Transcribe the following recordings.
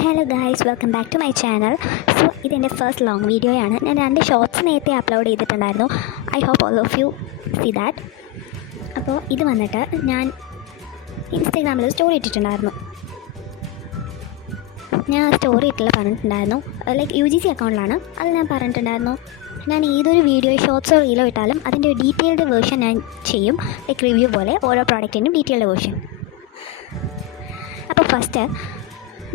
Hello guys, welcome back to my channel. So ഇതെൻ്റെ first long വീഡിയോയാണ്. ഞാൻ 2 shorts നേരത്തെ അപ്ലോഡ് ചെയ്തിട്ടുണ്ടായിരുന്നു. I hope all of you see that. അപ്പോൾ ഇത് വന്നിട്ട് ഞാൻ ഇൻസ്റ്റാഗ്രാമിൽ സ്റ്റോറി ഇട്ടിട്ടുണ്ടായിരുന്നു. ഞാൻ സ്റ്റോറി പറഞ്ഞിട്ടുണ്ടായിരുന്നു, ലൈക്ക് UGC അക്കൗണ്ടിലാണ്. അത് ഞാൻ പറഞ്ഞിട്ടുണ്ടായിരുന്നു, ഞാൻ ഏതൊരു വീഡിയോ ഷോർട്സോ റീലോ ഇട്ടാലും അതിൻ്റെ ഒരു ഡീറ്റെയിൽഡ് വേർഷൻ ഞാൻ ചെയ്യും, ലൈക്ക് റിവ്യൂ പോലെ ഓരോ പ്രോഡക്റ്റിൻ്റെയും ഡീറ്റെയിൽഡ് വേർഷൻ. അപ്പോൾ ഫസ്റ്റ്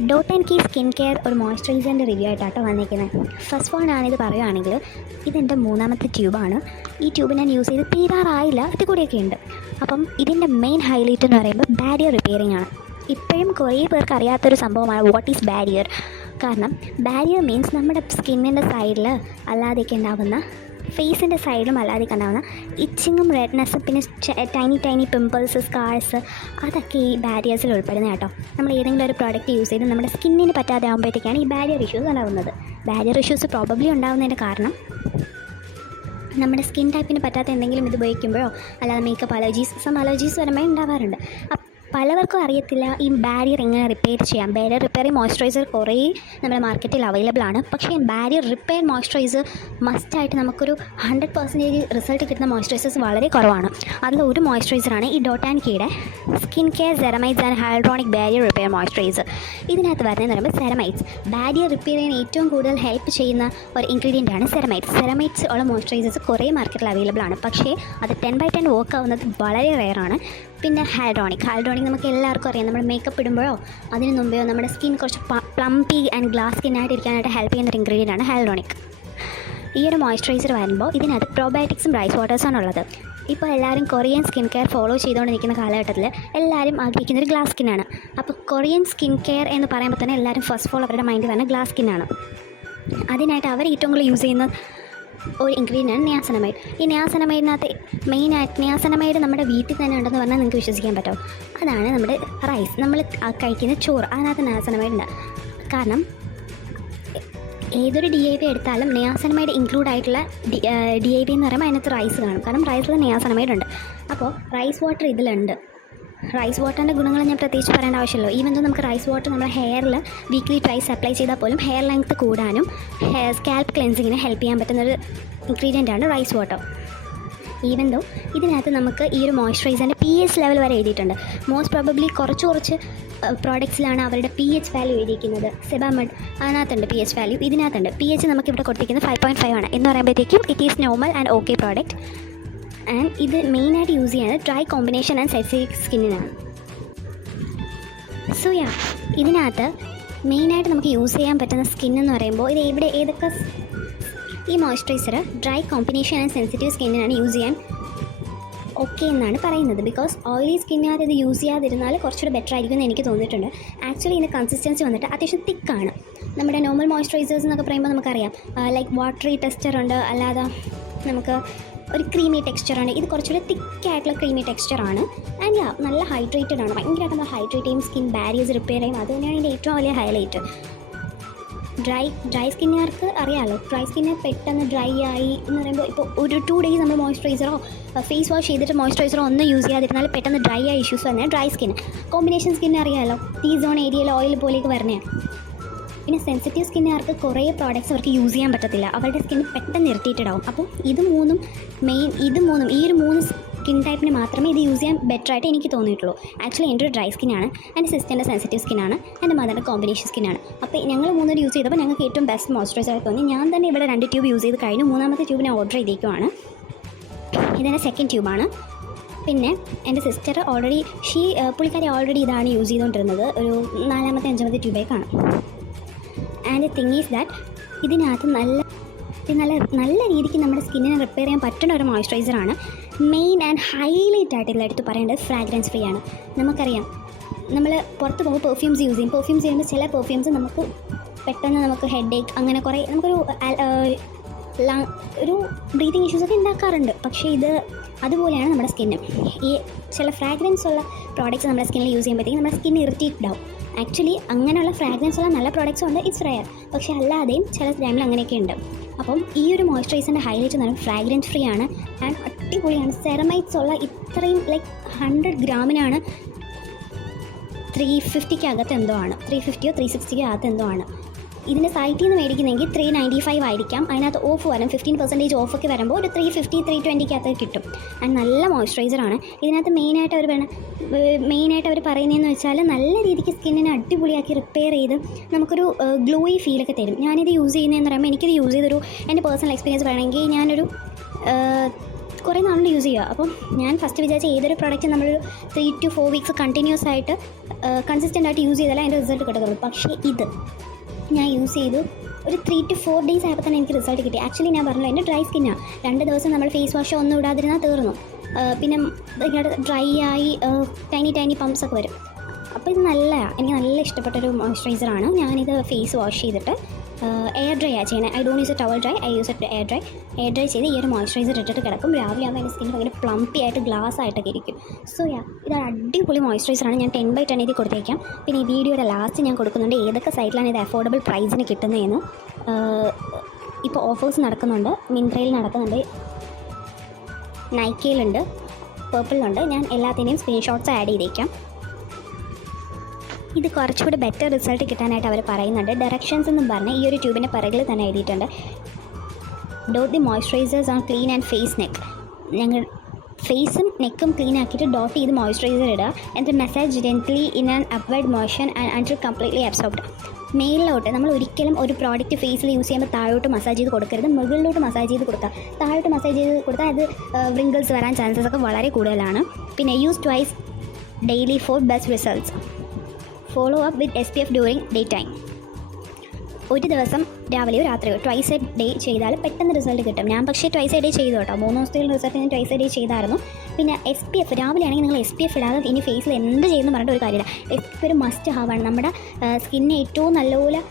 ഡോട്ട്&കീ സ്കിൻ കെയർ ഒരു മോയ്സ്ചറൈസറിൻ്റെ റിവ്യൂ ആയിട്ടാട്ടോ വന്നിരിക്കുന്നത്. ഫസ്റ്റ് വൺ ആണിത് പറയുകയാണെങ്കിൽ, ഇതെൻ്റെ 3ാമത്തെ ട്യൂബാണ്. ഈ ട്യൂബ് ഞാൻ യൂസ് ചെയ്ത് തീരാറായില്ല, ഇത് കൂടിയൊക്കെ ഉണ്ട്. അപ്പം ഇതിൻ്റെ മെയിൻ ഹൈലൈറ്റ് എന്ന് പറയുമ്പോൾ ബാരിയർ റിപ്പയറിംഗ് ആണ്. ഇപ്പോഴും കുറേ പേർക്ക് അറിയാത്തൊരു സംഭവമാണ് വാട്ട് ഈസ് ബാരിയർ. കാരണം ബാരിയർ മീൻസ് നമ്മുടെ സ്കിന്നിൻ്റെ സൈഡിൽ അല്ലാതെയൊക്കെ ഉണ്ടാകുന്ന, ഫേസിൻ്റെ സൈഡിലും അല്ലാതെയൊക്കെ ഉണ്ടാകുന്ന ഇച്ചിങ്ങും റെഡ്നെസ്സും പിന്നെ ടൈനി പിമ്പിൾസ്, സ്കാർസ്, അതൊക്കെ ഈ ബാരിയേഴ്സിൽ ഉൾപ്പെടുന്ന കേട്ടോ. നമ്മൾ ഏതെങ്കിലും ഒരു പ്രോഡക്റ്റ് യൂസ് ചെയ്ത് നമ്മുടെ സ്കിന്നിന് പറ്റാതെ ആകുമ്പോഴത്തേക്കാണ് ഈ ബാരിയർ ഇഷ്യൂസ് ഉണ്ടാകുന്നത്. ബാരിയർ ഇഷ്യൂസ് പ്രോബബ്ലി ഉണ്ടാകുന്നതിൻ്റെ കാരണം നമ്മുടെ സ്കിൻ ടൈപ്പിന് പറ്റാത്ത എന്തെങ്കിലും ഇത് ഉപയോഗിക്കുമ്പോഴോ അല്ലാതെ മേക്കപ്പ് അലർജീസ് വരുമ്പോൾ ഉണ്ടാവാറുണ്ട്. പലവർക്കും അറിയത്തില്ല ഈ ബാരിയർ എങ്ങനെ റിപ്പയർ ചെയ്യാം. ബാരിയർ റിപ്പയറിങ് മോയ്സ്ചറൈസർ കുറേ നമ്മുടെ മാർക്കറ്റിൽ അവൈലബിൾ ആണ്. പക്ഷേ ബാരിയർ റിപ്പയർ മോയ്സ്ചറൈസർ മസ്റ്റായിട്ട് നമുക്കൊരു 100% റിസൾട്ട് കിട്ടുന്ന മോയ്സ്ചറൈസേഴ്സ് വളരെ കുറവാണ്. അതിൽ ഒരു മോയ്സ്ചറൈസറാണ് ഈ ഡോട്ട്&കീയുടെ skin care ceramides and hyaluronic barrier repair moisturiser. ഇതിനകത്ത് വരുന്നതെന്ന് പറയുമ്പോൾ സെറമൈറ്റ്സ് ബാരിയർ റിപ്പയർ ചെയ്യാൻ ഏറ്റവും കൂടുതൽ ഹെൽപ്പ് ചെയ്യുന്ന ഒരു ഇൻഗ്രീഡിയൻ്റ് ആണ് സെറമൈറ്റ്സ് ഉള്ള മോയ്സ്ചറൈസേഴ്സ് കുറേ മാർക്കറ്റിൽ അവൈലബിൾ ആണ്. പക്ഷേ അത് 10/10 വർക്ക് ആവുന്നത് വളരെ റെയറാണ്. പിന്നെ ഹൈഡ്രോണിക് നമുക്ക് എല്ലാവർക്കും അറിയാം. നമ്മൾ മേക്കപ്പ് ഇടുമ്പോഴോ അതിന് മുമ്പെയോ നമ്മുടെ സ്കിൻ കുറച്ച് പ്ലംപി ആൻഡ് ഗ്ലാസ് സ്കിന്നായിട്ട് ഇരിക്കാനായിട്ട് ഹെൽപ്പ് ചെയ്യുന്ന ഒരു ഇൻഗ്രീഡിയൻ്റ് ആണ് ഹൈഡ്രോണിക്. ഈ ഒരു മോയ്സ്ചറൈസർ വരുമ്പോൾ ഇതിനകത്ത് പ്രോബയോട്ടിക്സും റൈസ് വാട്ടേഴ്സാണ് ഉള്ളത്. ഇപ്പോൾ എല്ലാവരും കൊറിയൻ സ്കിൻ കെയർ ഫോളോ ചെയ്തുകൊണ്ടിരിക്കുന്ന കാലഘട്ടത്തിൽ എല്ലാവരും ആഗ്രഹിക്കുന്നൊരു ഗ്ലാസ് സ്കിന്നാണ്. അപ്പോൾ കൊറിയൻ സ്കിൻ കെയർ എന്ന് പറയുമ്പോൾ തന്നെ എല്ലാവരും ഫസ്റ്റ് ഓഫ് ഓൾ അവരുടെ മൈൻഡിൽ തന്നെ ഗ്ലാസ് സ്കിന്നാണ്. അതിനായിട്ട് അവർ ഏറ്റവും കൂടുതൽ യൂസ് ചെയ്യുന്ന ഒരു ഇൻഗ്രീഡിയൻ്റാണ് നിയാസിനമൈഡ്. ഈ നിയാസിനമൈഡിനകത്ത് മെയിനായിട്ട് നിയാസിനമൈഡ് നമ്മുടെ വീട്ടിൽ തന്നെ ഉണ്ടെന്ന് പറഞ്ഞാൽ നിങ്ങൾക്ക് വിശ്വസിക്കാൻ പറ്റുമോ? അതാണ് നമ്മുടെ റൈസ്, നമ്മൾ കഴിക്കുന്ന ചോറ്, അതിനകത്ത് നിയാസിനമൈഡ് ഉണ്ട്. കാരണം ഏതൊരു DIY എടുത്താലും നിയാസിനമൈഡ് ഇൻക്ലൂഡ് ആയിട്ടുള്ള DIY എന്ന് പറയുമ്പോൾ അതിനകത്ത് റൈസ് കാണും. കാരണം റൈസിൽ നിയാസിനമൈഡ് ഉണ്ട്. അപ്പോൾ റൈസ് വാട്ടർ ഇതിലുണ്ട്. റൈസ് വാട്ടറിൻ്റെ ഗുണങ്ങൾ ഞാൻ പ്രത്യേകിച്ച് പറയേണ്ട ആവശ്യമില്ല. ഈവൻ ദോ നമുക്ക് റൈസ് വാട്ടർ നമ്മുടെ ഹെയറിൽ വീക്ക്ലി ട്വൈസ് അപ്ലൈ ചെയ്താൽ പോലും ഹെയർ ലെങ്ത്ത് കൂടാനും സ്കാൽപ്പ് ക്ലെൻസിങ്ങിന് ഹെൽപ്പ് ചെയ്യാൻ പറ്റുന്നൊരു ഇൻഗ്രീഡിയൻ്റാണ് റൈസ് വാട്ടർ. ഈവൻ ദോ ഇതിനകത്ത് നമുക്ക് ഈ ഒരു മോയ്സ്ചറൈസറിൻ്റെ pH ലെവൽ വരെ എഴുതിയിട്ടുണ്ട്. മോസ്റ്റ് പ്രോബബ്ലി കുറച്ച് പ്രോഡക്ട്സിലാണ് അവരുടെ pH വാല്യൂ എഴുതിയിരിക്കുന്നത്. സെബാമെഡ് അതിനകത്തുണ്ട് pH വാല്യൂ, ഇതിനകത്തുണ്ട്. pH നമുക്കിവിടെ കൊടുത്തിരിക്കുന്നത് 5.5 ആണ് എന്ന് പറയുമ്പോഴത്തേക്കും it is normal and okay product. And ഇത് മെയിനായിട്ട് യൂസ് ചെയ്യുന്നത് ഡ്രൈ കോമ്പിനേഷൻ ആൻഡ് സെൻസിറ്റീവ് സ്കിന്നിനാണ്. സോ ഇതിനകത്ത് മെയിനായിട്ട് നമുക്ക് യൂസ് ചെയ്യാൻ പറ്റുന്ന സ്കിൻ എന്ന് പറയുമ്പോൾ ഇത് ഏതൊക്കെ ഈ moisturiser dry combination and sensitive സ്കിന്നിനാണ് യൂസ് ചെയ്യാൻ ഓക്കെ എന്നാണ് പറയുന്നത്. ബിക്കോസ് ഓയിലി സ്കിന്നിനകത്ത് ഇത് യൂസ് ചെയ്യാതിരുന്നാൽ കുറച്ചുകൂടെ ബെറ്റർ ആയിരിക്കും എന്ന് എനിക്ക് തോന്നിയിട്ടുണ്ട്. ആക്ച്വലി ഇതിൻ്റെ കൺസിസ്റ്റൻസി വന്നിട്ട് അത്യാവശ്യം തിക്കാണ്. നമ്മുടെ നോർമൽ മോയ്സ്ചറൈസേഴ്സ് എന്നൊക്കെ പറയുമ്പോൾ നമുക്കറിയാം, ലൈക്ക് വാട്ടറി ടെക്സ്ചറുണ്ട്, അല്ലാതെ നമുക്ക് ഒരു ക്രീമി ടെക്സ്ചറാണ്. ഇത് കുറച്ചുകൂടെ തിക്കായിട്ടുള്ള ക്രീമി ടെക്സ്ചറാണ്. ആൻഡ് നല്ല ഹൈഡ്രേറ്റഡ് ആണ്. ഭയങ്കരമായിട്ട് നമ്മൾ ഹൈഡ്രേറ്റ് ചെയ്യും, സ്കിൻ ബാരിയേഴ്സ് റിപ്പയർ ചെയ്യും. അത് തന്നെയാണ് ഇതിൻ്റെ ഏറ്റവും വലിയ ഹൈലൈറ്റ്. ഡ്രൈ സ്കിന്നുകാർക്ക് അറിയാമല്ലോ, ഡ്രൈ സ്കിന്ന് പെട്ടെന്ന് ഡ്രൈ ആയി എന്ന് പറയുമ്പോൾ ഇപ്പോൾ ഒരു 2 days നമ്മൾ മോയ്സ്ചറൈസറോ ഫേസ് വാഷ് ചെയ്തിട്ട് മോയ്സ്ചറൈസറോ ഒന്നും യൂസ് ചെയ്യാതിരുന്നാൽ പെട്ടെന്ന് ഡ്രൈ ആയ ഇഷ്യൂസ് വന്നാൽ ഡ്രൈ സ്കിൻ. കോമ്പിനേഷൻ സ്കിന്ന് അറിയാമല്ലോ, T-zone ഏരിയയിൽ ഓയിൽ പോലെയൊക്കെ വരണേ. പിന്നെ സെൻസിറ്റീവ് സ്കിന്നുകാർക്ക് കുറേ പ്രോഡക്റ്റ്സ് അവർക്ക് യൂസ് ചെയ്യാൻ പറ്റത്തില്ല. അവരുടെ സ്കിൻ പെട്ടെന്ന് ഇറിറ്റേറ്റഡ് ആവും. അപ്പോൾ ഈ ഒരു 3 സ്കിൻ ടൈപ്പിന് മാത്രമേ ഇത് യൂസ് ചെയ്യാൻ ബെറ്റർ ആയിട്ട് എനിക്ക് തോന്നിയിട്ടുള്ളൂ. ആക്ച്വലി എൻ്റെ ഒരു ഡ്രൈ സ്കിന്നാണ്, എൻ്റെ സിസ്റ്ററിൻ്റെ സെൻസിറ്റീവ് സ്കിന്നാണ്, എൻ്റെ മദറിൻ്റെ കോമ്പിനേഷൻ സ്കിന്നാണ്. അപ്പോൾ ഞങ്ങൾ 3 യൂസ് ചെയ്തപ്പോൾ ഞങ്ങൾക്ക് ഏറ്റവും ബെസ്റ്റ് മോയ്സ്ചറൈസർ തോന്നി. ഞാൻ തന്നെ ഇവിടെ 2 ട്യൂബ് യൂസ് ചെയ്ത് കഴിഞ്ഞു. 3ാമത്തെ ട്യൂബ് ഞാൻ ഓർഡർ ചെയ്തേക്കുവാണ്. ഇതെൻ്റെ സെക്കൻഡ് ട്യൂബാണ്. പിന്നെ എൻ്റെ സിസ്റ്റർ പുള്ളിക്കാരി ഓൾറെഡി ഇതാണ് യൂസ് ചെയ്തുകൊണ്ടിരുന്നത്. ഒരു 4ാമത്തെ 5ാമത്തെ ട്യൂബേക്കാണ്. And the thing is that ഇതിനകത്ത് നല്ല രീതിക്ക് നമ്മുടെ സ്കിന്നിനെ റിപ്പയർ ചെയ്യാൻ പറ്റുന്ന ഒരു മോയ്സ്ചറൈസറാണ്. മെയിൻ ആൻഡ് ഹൈലൈറ്റ് ആയിട്ട് ഇതിലെടുത്ത് പറയേണ്ടത് ഫ്രാഗ്രൻസ് ഫ്രീ ആണ്. നമുക്കറിയാം, നമ്മൾ പുറത്ത് പോകുമ്പോൾ പെർഫ്യൂംസ് യൂസ് ചെയ്യും. പെർഫ്യൂംസ് ചെയ്യുമ്പോൾ ചില പെർഫ്യൂംസ് നമുക്ക് ഹെഡേക്ക് അങ്ങനെ കുറേ നമുക്കൊരു ബ്രീതിങ് ഇഷ്യൂസൊക്കെ ഉണ്ടാക്കാറുണ്ട്. പക്ഷേ ഇത് അതുപോലെയാണ് നമ്മുടെ സ്കിന്ന്. ഈ ചില ഫ്രാഗ്രൻസ് ഉള്ള പ്രോഡക്റ്റ്സ് നമ്മുടെ സ്കിന്നിൽ യൂസ് ചെയ്യുമ്പോഴത്തേക്കും നമ്മുടെ സ്കിൻ ഇറിറ്റേറ്റഡ് ആവും. ആക്ച്വലി അങ്ങനെയുള്ള ഫ്രാഗ്രൻസ് ഉള്ള നല്ല പ്രോഡക്റ്റ്സും ഉണ്ട്, ഇറ്റ്സ് റെയർ. പക്ഷേ അല്ലാതെയും ചില ടൈമിൽ അങ്ങനെയൊക്കെ ഉണ്ട്. അപ്പം ഈ ഒരു മോയ്സ്ചറൈസറിൻ്റെ ഹൈലൈറ്റ് എന്ന് പറയുന്നത് ഫ്രാഗ്രൻസ് ഫ്രീ ആണ് ആൻഡ് അടിപൊളിയാണ്. സെറമൈറ്റ്സ് ഉള്ള ഇത്രയും ലൈക്ക് 100 ഗ്രാമിനാണ് 350 എന്തോ ആണ്, 350 360 എന്തോ ആണ്. ഇതിൻ്റെ സൈറ്റിൽ നിന്ന് മേടിക്കുന്നെങ്കിൽ 395 ആയിരിക്കാം. അതിനകത്ത് ഓഫ് വരും, 15% ഓഫൊക്കെ വരുമ്പോൾ ഒരു 350 320 കിട്ടും. ആൻഡ് നല്ല മോയ്സ്ചറൈസറാണ്. ഇതിനകത്ത് മെയിനായിട്ട് അവർ പറയുന്നതെന്ന് വെച്ചാൽ നല്ല രീതിക്ക് സ്കിന്നിനെ അടിപൊളിയാക്കി റിപ്പയർ ചെയ്ത് നമുക്കൊരു ഗ്ലോയി ഫീലൊക്കെ തരും. ഞാനിത് യൂസ് ചെയ്യുന്നതെന്ന് പറയുമ്പോൾ എനിക്കിത് യൂസ് ചെയ്തൊരു എൻ്റെ പേഴ്സണൽ എക്സ്പീരിയൻസ് വേണമെങ്കിൽ ഞാനൊരു കുറേ നാളുകൊണ്ട് യൂസ് ചെയ്യുക. അപ്പം ഞാൻ ഫസ്റ്റ് വിചാരിച്ച ഏതൊരു പ്രോഡക്റ്റ് നമ്മളൊരു 3 to 4 വീക്സ് കണ്ടിന്യൂസ് ആയിട്ട് കൺസിസ്റ്റൻ്റ് ആയിട്ട് യൂസ് ചെയ്താലേ അതിൻ്റെ റിസൾട്ട് കിട്ടത്തുള്ളൂ. പക്ഷേ ഇത് ഞാൻ യൂസ് ചെയ്തു ഒരു 3 to 4 ഡേയ്സ് ആയപ്പോൾ തന്നെ എനിക്ക് റിസൾട്ട് കിട്ടി. ആക്ച്വലി ഞാൻ പറഞ്ഞല്ലോ എൻ്റെ ഡ്രൈ സ്കിന്നാണ്. 2 ദിവസം നമ്മൾ ഫേസ് വാഷ് ഒന്നും ഇടാതിരുന്നാൽ തീർന്നു. പിന്നെ ഭയങ്കര ഡ്രൈ ആയി ടൈനി പമ്പ്സ് ഒക്കെ വരും. അപ്പോൾ ഇത് എനിക്ക് നല്ല ഇഷ്ടപ്പെട്ടൊരു മോയ്സ്ചറൈസറാണ്. ഞാനിത് ഫേസ് വാഷ് ചെയ്തിട്ട് എയർ ഡ്രൈ ആണ് ചെയ്യുന്നത്. I don't use A towel dry, I use air dry ചെയ്ത് ഈ ഒരു മോയ്സ്ചറൈസർ ഇട്ടിട്ട് കിടക്കും. രാവിലെ ആകുമ്പോൾ എൻ്റെ സ്കിൻ ഭയങ്കര പ്ലംപി ആയിട്ട് ഗ്ലാസ് ആയിട്ടൊക്കെ ഇരിക്കും. സോ ഇത് അടിപൊളി മോയ്സ്ചറൈസറാണ്. ഞാൻ 10/10 എഴുതി കൊടുത്തേക്കാം. പിന്നെ ഈ വീഡിയോയുടെ ലാസ്റ്റ് ഞാൻ കൊടുക്കുന്നുണ്ട് ഏതൊക്കെ സൈറ്റിലാണ് ഇത് അഫോർഡബിൾ പ്രൈസിന് കിട്ടുന്നതെന്ന്. ഇപ്പോൾ ഓഫേഴ്സ് നടക്കുന്നുണ്ട്. മിന്ത്രയിൽ നടക്കുന്നുണ്ട്, നൈക്കയിലുണ്ട്, പേർപ്പിളിലുണ്ട്. ഞാൻ എല്ലാത്തിൻ്റെയും സ്ക്രീൻഷോട്ട്സ് ആഡ് ചെയ്തേക്കാം. ഇത് കുറച്ചുകൂടി ബെറ്റർ റിസൾട്ട് കിട്ടാനായിട്ട് അവർ പറയുന്നുണ്ട്. ഡയറക്ഷൻസ് എന്നും പറഞ്ഞ് ഈ ഒരു ട്യൂബിൻ്റെ പിറകിൽ തന്നെ എഴുതിയിട്ടുണ്ട്. Dot the moisturisers on clean and face neck. ഞങ്ങൾ ഫേസും നെക്കും ക്ലീൻ ആക്കിയിട്ട് ഡോട്ട് ചെയ്ത് മോയ്സ്ചറൈസർ ഇടുക. എന്നിട്ട് massage gently in an upward motion and until completely absorbed. മേളിലോട്ട് നമ്മൾ ഒരിക്കലും ഒരു പ്രോഡക്റ്റ് ഫേസിൽ യൂസ് ചെയ്യുമ്പോൾ താഴോട്ട് മസാജ് ചെയ്ത് കൊടുക്കരുത്, മുകളിലോട്ട് മസാജ് ചെയ്ത് കൊടുക്കുക. താഴോട്ട് മസാജ് ചെയ്ത് കൊടുത്താൽ അത് വ്രിങ്കിൾസ് വരാൻ ചാൻസസ് ഒക്കെ വളരെ കൂടുതലാണ്. പിന്നെ use twice daily four best results. Follow up with SPF during day time. ഒരു ദിവസം രാവിലെയോ രാത്രിയോ ട്വൈസ് എ ഡേ ചെയ്താൽ പെട്ടെന്ന് റിസൾട്ട് കിട്ടും. ഞാൻ പക്ഷേ ട്വൈസ് എ ഡേ ചെയ്തു കേട്ടോ. 3 ദിവസത്തേക്കുള്ള റിസൾട്ട് ഞാൻ ട്വൈസ് എ ഡേ ചെയ്തായിരുന്നു. പിന്നെ SPF രാവിലെ ആണെങ്കിൽ നിങ്ങൾ SPF ഇടാതെ ഇനി ഫേസിൽ എന്ത് ചെയ്യുന്നു പറഞ്ഞിട്ട് ഒരു കാര്യമില്ല. SPF ഒരു മസ്റ്റ് ഹാവാണ്. നമ്മുടെ സ്കിന്നിനെ ഏറ്റവും നല്ലപോലെ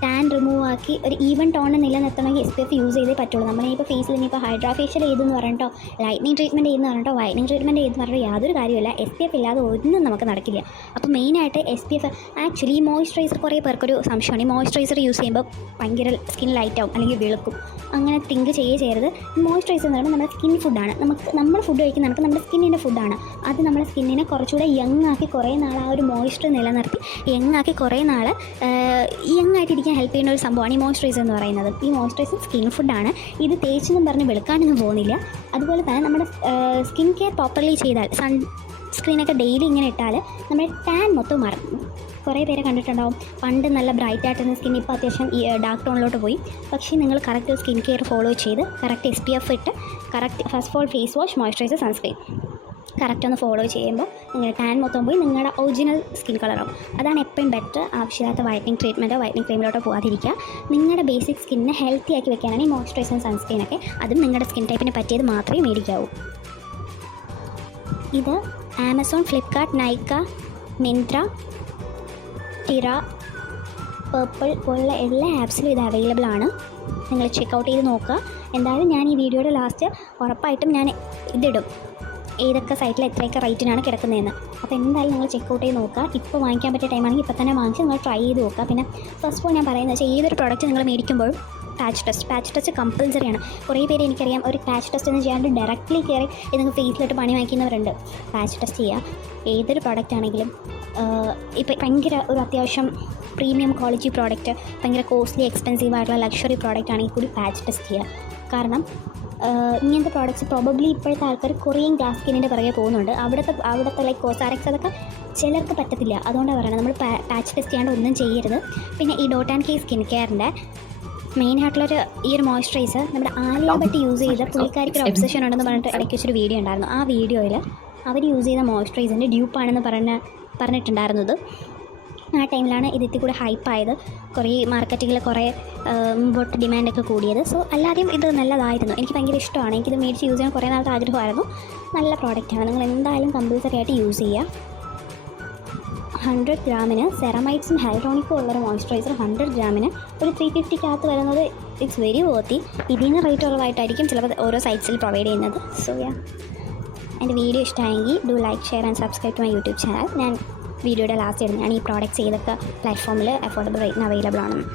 ടാൻ റിമൂവ് ആക്കി ഒരു ഈവൻ ടോൺ നിലനിർത്തണമെങ്കിൽ SPF യൂസ് ചെയ്തേ പറ്റുള്ളൂ. നമ്മളിപ്പോൾ ഫേസിൽ ഇനിയിപ്പോൾ ഹൈഡ്രാ ഫേഷ്യൽ ചെയ്തെന്ന് പറഞ്ഞിട്ടോ ലൈറ്റ്നിങ് ട്രീറ്റ്മെൻറ്റ് ചെയ്യുന്ന പറഞ്ഞിട്ടോ വൈറ്റനിങ് ട്രീറ്റ്മെൻറ്റ് ചെയ്തെന്ന് പറഞ്ഞിട്ടോ യാതൊരു കാര്യമില്ല. SPF ഇല്ലാതെ ഒന്നും നമുക്ക് നടക്കില്ല. അപ്പോൾ മെയിനായിട്ട് SPF ആക്ച്വലി ഈ മോയ്സ്ചറൈസർ കുറേ പേർക്കൊരു സംശയമാണ്. ഈ മോയ്സ്ചറൈസർ യൂസ് ചെയ്യുമ്പോൾ ഭയങ്കര സ്കിൻ ലൈറ്റ് ആവും അല്ലെങ്കിൽ വെളുക്കും. അങ്ങനെ തിങ്ക് ചെയ്യരുത്. മോയ്സ്ചറൈസർ എന്ന് പറയുമ്പോൾ നമ്മുടെ സ്കിൻ ഫുഡാണ്. നമ്മൾ ഫുഡ് കഴിക്കുന്ന കണക്ക് നമ്മുടെ സ്കിന്നിൻ്റെ ഫുഡാണ്. അത് നമ്മുടെ സ്കിന്നിനെ കുറച്ചുകൂടെ യങ് ആക്കി കുറേ നാൾ ആ ഒരു മോയ്സ്ചർ നിലനിർത്തി യങ് ആക്കി കുറേ നാൾ യങ് ആയിട്ടിരിക്കും ഹെൽപ്പ് ചെയ്യുന്ന ഒരു സംഭവമാണ് ഈ മോയ്സ്ചറൈസർ എന്ന് പറയുന്നത്. ഈ മോയ്സ്ചറൈസർ സ്കിൻ ഫുഡാണ്. ഇത് തേച്ചെന്നും പറഞ്ഞ് വെളുക്കാനൊന്നും പോകുന്നില്ല. അതുപോലെ തന്നെ നമ്മുടെ സ്കിൻ കെയർ പ്രോപ്പർലി ചെയ്താൽ സൺസ്ക്രീനൊക്കെ ഡെയിലി ഇങ്ങനെ ഇട്ടാൽ നമ്മുടെ ടാൻ മൊത്തം മാറും. കുറേ പേരെ കണ്ടിട്ടുണ്ടാവും പണ്ട് നല്ല ബ്രൈറ്റ് ആയിട്ടിരുന്ന സ്കിൻ ഇപ്പോൾ അത്യാവശ്യം ഡാർക്ക് ടോണിലോട്ട് പോയി. പക്ഷേ നിങ്ങൾ കറക്റ്റ് സ്കിൻ കെയർ ഫോളോ ചെയ്ത് കറക്റ്റ് SPF ഇട്ട് correct first of all face wash, moisturiser, sunscreen correct ഒന്ന് ഫോളോ ചെയ്യുമ്പോൾ നിങ്ങളുടെ ടാൻ മൊത്തം പോയി നിങ്ങളുടെ ഒറിജിനൽ സ്കിൻ കളറാവും. അതാണ് എപ്പോഴും ബെറ്റർ. ആവശ്യമില്ലാത്ത വൈറ്റനിങ് ട്രീറ്റ്മെൻറ്റോ വൈറ്റനിങ് ക്രീമിലോട്ടോ പോകാതിരിക്കുക. നിങ്ങളുടെ ബേസിക് സ്കിന്നിനെ ഹെൽത്തി ആക്കി വെക്കാനാണ് ഈ മോയ്സ്ചറൈസറും സൺസ്ക്രീനൊക്കെ. അതും നിങ്ങളുടെ സ്കിൻ ടൈപ്പിന് പറ്റിയത് മാത്രമേ മേടിക്കാവൂ. ഇത് ആമസോൺ, ഫ്ലിപ്കാർട്ട്, നൈക്ക, മിന്ത്ര, ടിറ, പേർപ്പിൾ പോലുള്ള എല്ലാ ആപ്സിലും ഇത് അവൈലബിൾ ആണ്. നിങ്ങൾ ചെക്കൗട്ട് ചെയ്ത് നോക്കുക. എന്തായാലും ഞാൻ ഈ വീഡിയോയുടെ ലാസ്റ്റ് ഉറപ്പായിട്ടും ഞാൻ ഇതിടും ഏതൊക്കെ സൈറ്റിൽ എത്രയൊക്കെ റേറ്റിനാണ് കിടക്കുന്നതെന്ന്. അപ്പോൾ എന്തായാലും നിങ്ങൾ ചെക്കൗട്ട് ചെയ്ത് നോക്കുക. ഇപ്പോൾ വാങ്ങിക്കാൻ പറ്റിയ ടൈമാണെങ്കിൽ ഇപ്പോൾ തന്നെ വാങ്ങിച്ച് നിങ്ങൾ ട്രൈ ചെയ്ത് നോക്കുക. പിന്നെ ഫസ്റ്റ് ഓഫ് ഓൾ ഞാൻ പറയുന്നത് വെച്ചാൽ ഏതൊരു പ്രോഡക്റ്റ് നിങ്ങൾ മേടിക്കുമ്പോഴും പാച്ച് ടെസ്റ്റ് കമ്പൽസറിയാണ്. കുറേ പേര് എനിക്കറിയാം ഒരു പാച്ച് ടെസ്റ്റ് എന്ന് ചെയ്യാണ്ട് ഡയറക്റ്റ്ലി കയറി ഇതൊക്കെ ഫേസിലിട്ട് പണി വാങ്ങിക്കുന്നവരുണ്ട്. പാച്ച് ടെസ്റ്റ് ചെയ്യുക. ഏതൊരു പ്രോഡക്റ്റ് ആണെങ്കിലും ഇപ്പോൾ ഭയങ്കര ഒരു അത്യാവശ്യം പ്രീമിയം ക്വാളിറ്റി പ്രോഡക്റ്റ്, ഭയങ്കര കോസ്റ്റ്ലി എക്സ്പെൻസീവ് ആയിട്ടുള്ള ലക്ഷറി പ്രോഡക്റ്റ് ആണെങ്കിൽ കൂടി പാച്ച് ടെസ്റ്റ് ചെയ്യുക. കാരണം ഇങ്ങനത്തെ പ്രോഡക്റ്റ്സ് പ്രോബബ്ലി ഇപ്പോഴത്തെ ആൾക്കാർ കൊറിയൻ ഗ്ലാസ് സ്കിന്നിൻ്റെ പുറകെ പോകുന്നുണ്ട്. അവിടുത്തെ ലൈക്ക് കോസാറെക്സ് അതൊക്കെ ചിലർക്ക് പറ്റത്തില്ല. അതുകൊണ്ടാണ് പറയുന്നത് നമ്മൾ പാച്ച് ടെസ്റ്റ് ചെയ്യാണ്ട് ഒന്നും ചെയ്യരുത്. പിന്നെ ഈ ഡോട്ട് ആൻഡ് കെ സ്കിൻ കെയറിൻ്റെ മെയിനായിട്ടുള്ളൊരു ഈ ഒരു മോയ്സ്ചറൈസർ നമ്മുടെ ആലിയ ഭട്ട് യൂസ് ചെയ്ത പുള്ളിക്കാരിക്ക് ഒരു ഒബ്സഷൻ ഉണ്ടെന്ന് പറഞ്ഞിട്ട് ഇടയ്ക്ക് വെച്ചൊരു വീഡിയോ ഉണ്ടായിരുന്നു. ആ വീഡിയോയിൽ അവർ യൂസ് ചെയ്ത മോയ്സ്ചറൈസറിൻ്റെ ഡ്യൂപ്പാണെന്ന് പറഞ്ഞിട്ടുണ്ടായിരുന്നത്. ആ ടൈമിലാണ് ഇതിൽ കൂടെ ഹൈപ്പായത്. കുറേ മാർക്കറ്റിങ്ങിൽ കുറേ മുമ്പോട്ട് ഡിമാൻഡൊക്കെ കൂടിയത്. സോ അല്ലാതെയും ഇത് നല്ലതായിരുന്നു. എനിക്ക് ഭയങ്കര ഇഷ്ടമാണ്. എനിക്കിത് മേടിച്ച് യൂസ് ചെയ്യാൻ കുറേ നാളത്തെ ആഗ്രഹമായിരുന്നു. നല്ല പ്രോഡക്റ്റാണ്. നിങ്ങൾ എന്തായാലും കമ്പൽസറി ആയിട്ട് യൂസ് ചെയ്യുക. 100 ഗ്രാമിന് സെറമൈറ്റ്സും ഹൈഡ്രോണിക്കും ഉള്ളൊരു മോയ്സ്ചറൈസർ 100 ഗ്രാമിന് ഒരു 350 വരുന്നത് ഇറ്റ്സ് വെരി വർത്തി. ഇതിന് റേറ്റ് കുറവായിട്ടായിരിക്കും ചിലപ്പോൾ ഓരോ സൈറ്റ്സിൽ പ്രൊവൈഡ് ചെയ്യുന്നത്. സോ എൻ്റെ വീഡിയോ ഇഷ്ടമായെങ്കിൽ do like, share and subscribe to my YouTube channel. ഞാൻ വീഡിയോയുടെ ലാസ്റ്റ് ഇടുന്നതാണ് ഈ പ്രോഡക്റ്റ്സ് ഏതൊക്കെ പ്ലാറ്റ്ഫോമിൽ അഫോർഡബിൾ റേറ്റിന് അവൈലബിൾ ആണെന്ന്.